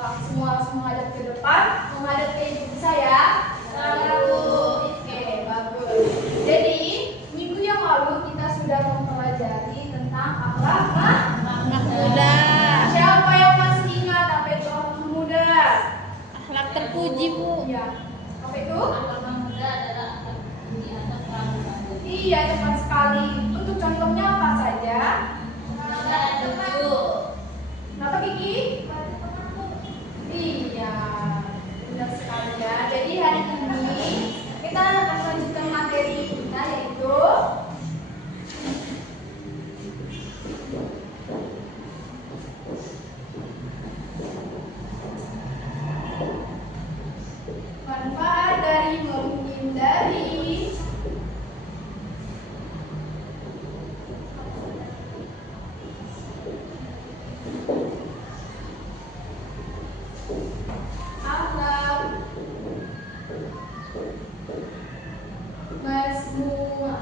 semua langsung menghadap ke depan, menghadap ke ibu saya. Lalu, oke, bagus. Jadi minggu yang lalu kita sudah mempelajari tentang akhlak muda. Siapa yang masih ingat apa itu akhlak muda? Akhlak terpuji, Bu. Ya. Apa itu? Akhlak muda adalah akhlak di atas orang. Iya, tepat sekali. Untuk contohnya apa saja? Kenapa Kiki? Iya, benar sekali ya. Jadi hari ini kita akan lanjutkan materi kita yaitu manfaat dari menghindari akhlak mazmumah.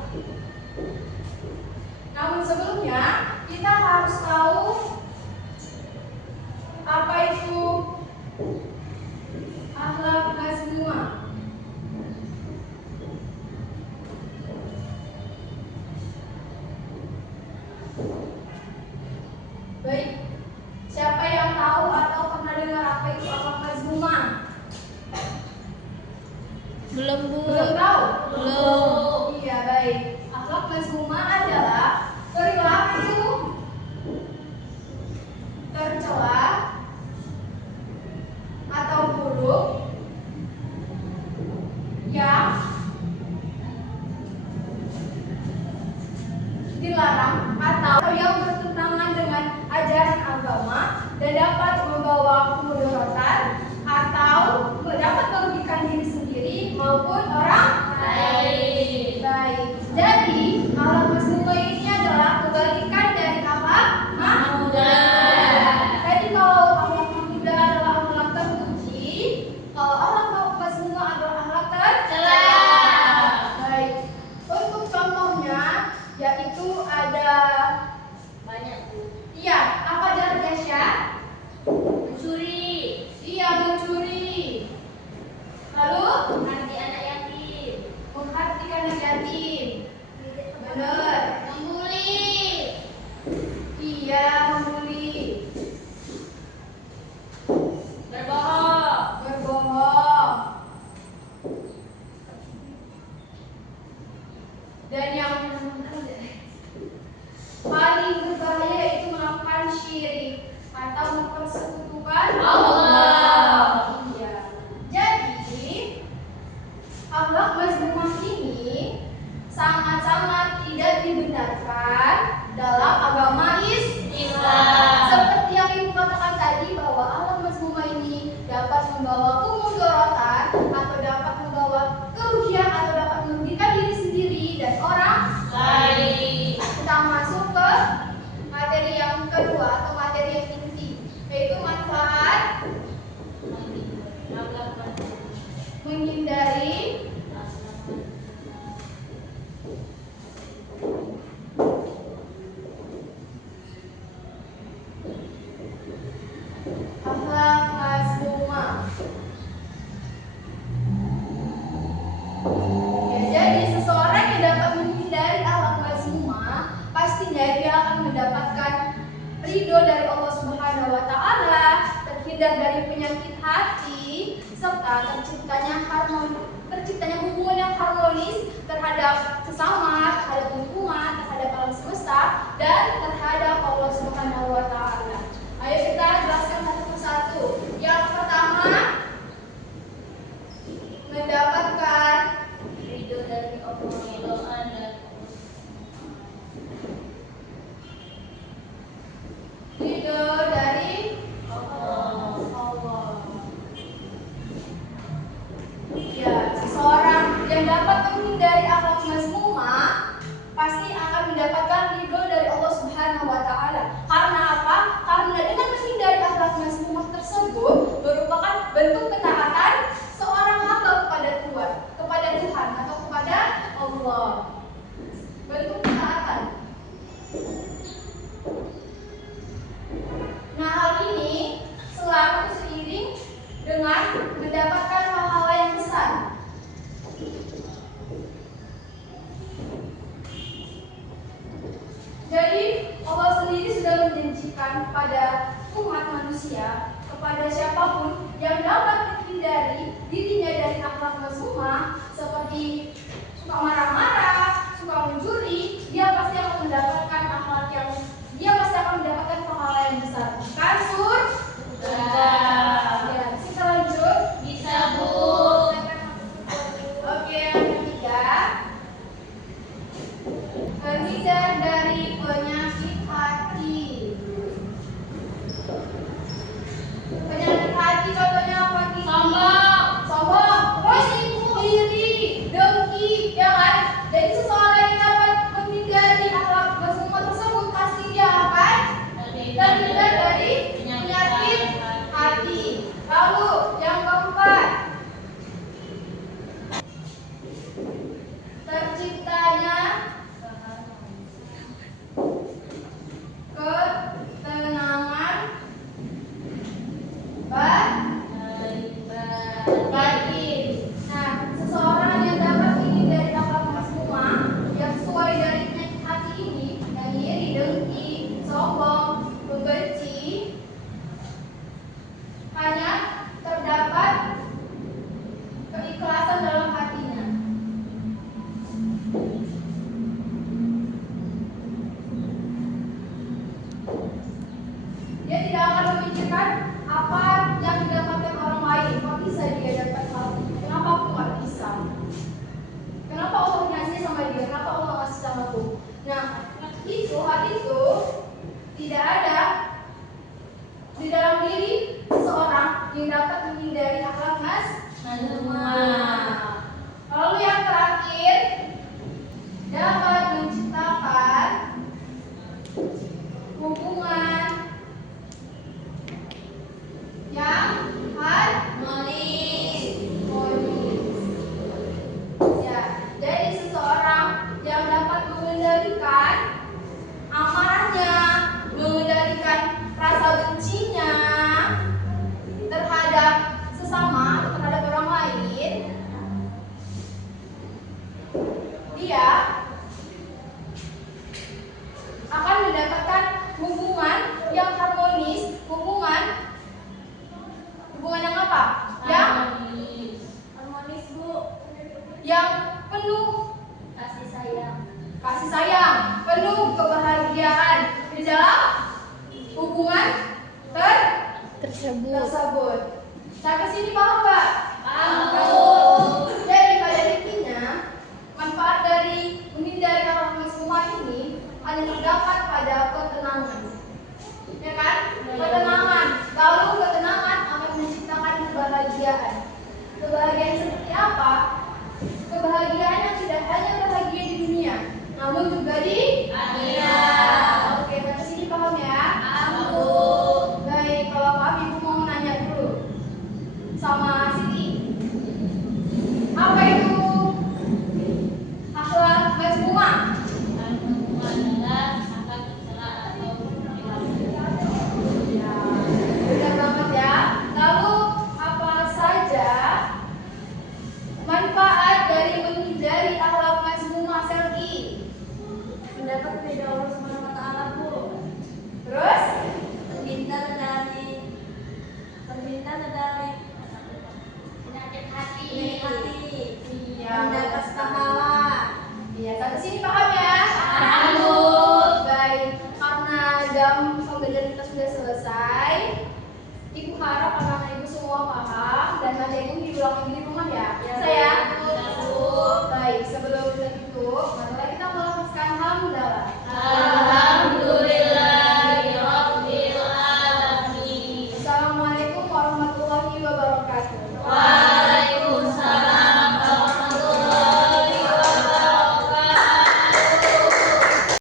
Namun sebelumnya kita harus tahu apa itu akhlak mazmumah. Baik, siapa yang tahu atau pernah dengar apa itu akhlak mazmumah? Belum, Bu. Belum tahu? Belum. Iya, baik. Akhlak mazmumah adalah perilaku tercela atau buruk yang dilarang atau yang bertentangan dengan ajaran agama dan dapat membawa kemudaratan atau dapat merugikan diri sendiri maupun orang lain. Baik. Jadi, akhlak mazmumah ini adalah kebalikan dari akhlak muda. Jadi kalau akhlak muda adalah akhlak terpuji, kalau akhlak mazmumah adalah akhlak tercela. Baik. Untuk contohnya yaitu ada Banyak, Bu. iya, apa jalan Yasya? Mencuri, Iya, mencuri. Lalu menghargai anak yatim, menghargai anak yatim. Benar. membuli, Iya, membuli. berbohong, Berbohong. Dan yang paling berbahaya itu melakukan syirik atau mempersekutukan Allah. Iya. Jadi akhlak mazmumah ini sangat-sangat tidak dibenarkan dalam agama Islam. Seperti yang Ibu katakan tadi bahwa akhlak mazmumah ini dapat membawa kemudaratan atau dapat membawa kerugian atau dapat merugikan diri sendiri dan orang lain. Kita masuk ke materi yang kedua atau materi yang inti, yaitu manfaat menghindari akhlak mazmumah. Ya, jadi seseorang yang dapat menghindari akhlak mazmumah pastinya dia akan mendapatkan ridho dari Allah Subhanahu wa taala, terhindar dari penyakit hati, serta terciptanya hubungan yang harmonis terhadap sesama, terhadap lingkungan, terhadap alam semesta, dan terhadap Allah Subhanahu wa taala. Ayo kita jelaskan satu persatu. Yang pertama, mendapatkan ridho dari Allah, ridhoan dan ridho dari Allah. Allah. Ya, seseorang yang dapat menghindari akhlak mazmumah pasti akan mendapatkan ridho dari Allah Subhanahu wa taala. Karena apa? Karena dengan menghindari akhlak mendapatkan pahala yang besar. Jadi Allah sendiri sudah menjanjikan kepada umat manusia, kepada siapapun yang dapat menghindari dirinya dari akhlak mazmumah seperti suka marah-marah, suka mencuri, dia pasti akan mendapatkan pahala yang besar. Kan Sur? Ya, kita lanjut. Bisa, Bu. Oke, yang ketiga, terhindar dari penyakit hati. Penyakit hati contohnya apa nih? Sombong, iri, dengki, ya kan? Jadi seseorang yang dapat menghindari akhlak mazmumah tersebut pasti dia akan terhindar dari penyakit hati. Lalu yang keempat, terciptanya ketenangan batin. Nah, seseorang yang dapat menghindari akhlak mazmumah yang sesuai dari penyakit hati ini, yang iri, dengki, sombong, membenci, hanya terdapat keikhlasan dalam hatinya. Dia tidak akan memikirkan apa yang didapatkan orang lain. Kok bisa dia dapat hal itu? Kenapa aku nggak bisa? Kenapa Allah ngasih sama dia? Kenapa Allah ngasih sama aku? Nah, hal itu tidak ada di dalam diri seseorang yang dapat menghindari akhlak mazmumah. Lalu yang terakhir, dapat menciptakan hubungan yang harmonis. Ya, jadi seseorang yang dapat mengendalikan amarahnya, mengendalikan rasa bencinya terhadap sesama, terhadap orang lain, dia akan mendapatkan hubungan yang harmonis, hubungan yang apa? Yang harmonis, Bu. Yang penuh kasih sayang, penuh kebahagiaan di dalam hubungan tersebut. Sampai sini paham nggak? Paham. Jadi pada intinya manfaat dari menghindari akhlak mazmumah ini hanya terdapat pada ketenangan, ya kan? Ketenangan. Lalu ketenangan akan menciptakan kebahagiaan. Kebahagiaan seperti apa? Kebahagiaan yang tidak hanya bahagia di dunia, namun juga di akhirat. Oke, sampai sini paham ya? Baik, kalau paham Ibu mau nanya dulu sama Siti. Apa itu akhlak mazmumah? Benar banget ya. Lalu apa saja manfaat dari menghindari akhlak mazmumah Selki? Mendapat ridha Allah Subhanahu wa taala, Bu. Terus Terhindar dari